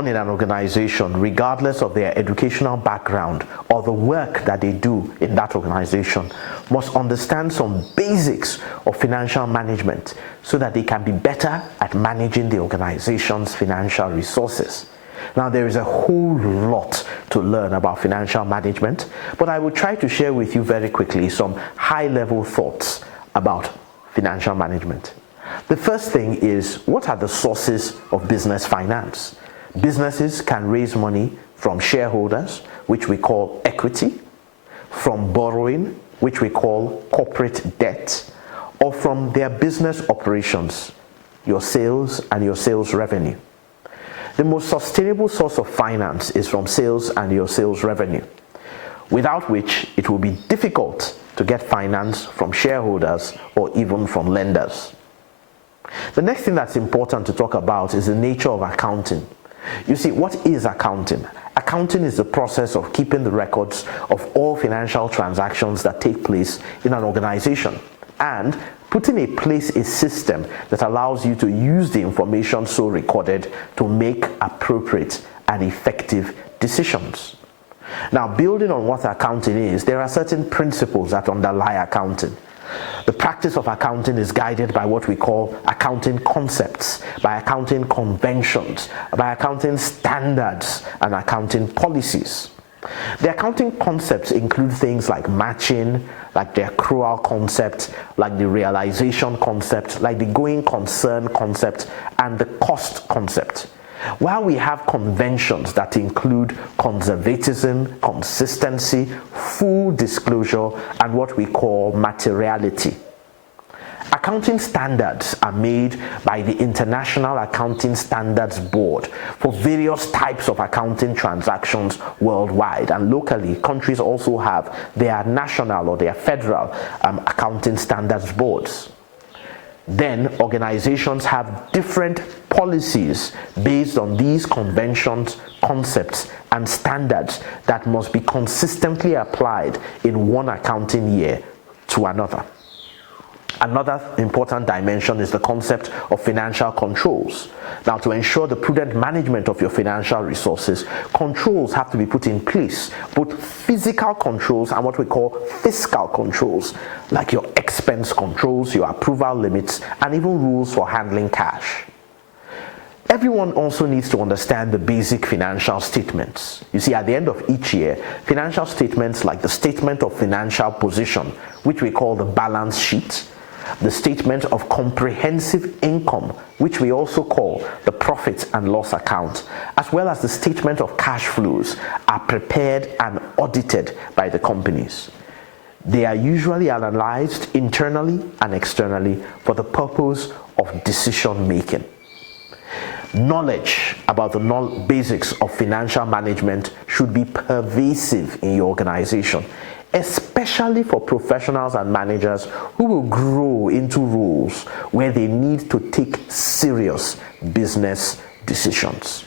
Everyone in an organization, regardless of their educational background or the work that they do in that organization, must understand some basics of financial management so that they can be better at managing the organization's financial resources. Now, there is a whole lot to learn about financial management, but I will try to share with you very quickly some high-level thoughts about financial management. The first thing is, what are the sources of business finance? Businesses can raise money from shareholders, which we call equity, from borrowing, which we call corporate debt, or from their business operations, your sales and your sales revenue. The most sustainable source of finance is from sales and your sales revenue, without which it will be difficult to get finance from shareholders or even from lenders. The next thing that's important to talk about is the nature of accounting. You see, what is accounting? Accounting is the process of keeping the records of all financial transactions that take place in an organization and putting in place a system that allows you to use the information so recorded to make appropriate and effective decisions. Now, building on what accounting is, there are certain principles that underlie accounting. The practice of accounting is guided by what we call accounting concepts, by accounting conventions, by accounting standards, and accounting policies. The accounting concepts include things like matching, like the accrual concept, like the realization concept, like the going concern concept, and the cost concept. While we have conventions that include conservatism, consistency, full disclosure, and what we call materiality. Accounting standards are made by the International Accounting Standards Board for various types of accounting transactions worldwide, and locally countries also have their national or their federal accounting standards boards. Then organizations have different policies based on these conventions, concepts, and standards that must be consistently applied in one accounting year to another. Another important dimension is the concept of financial controls. Now, to ensure the prudent management of your financial resources, controls have to be put in place, both physical controls and what we call fiscal controls, like your expense controls, your approval limits, and even rules for handling cash. Everyone also needs to understand the basic financial statements. You see, at the end of each year, financial statements like the statement of financial position, which we call the balance sheet, the statement of comprehensive income, which we also call the profit and loss account, as well as the statement of cash flows, are prepared and audited by the companies. They are usually analyzed internally and externally for the purpose of decision making. Knowledge about the basics of financial management should be pervasive in your organization, especially for professionals and managers who will grow into roles where they need to take serious business decisions.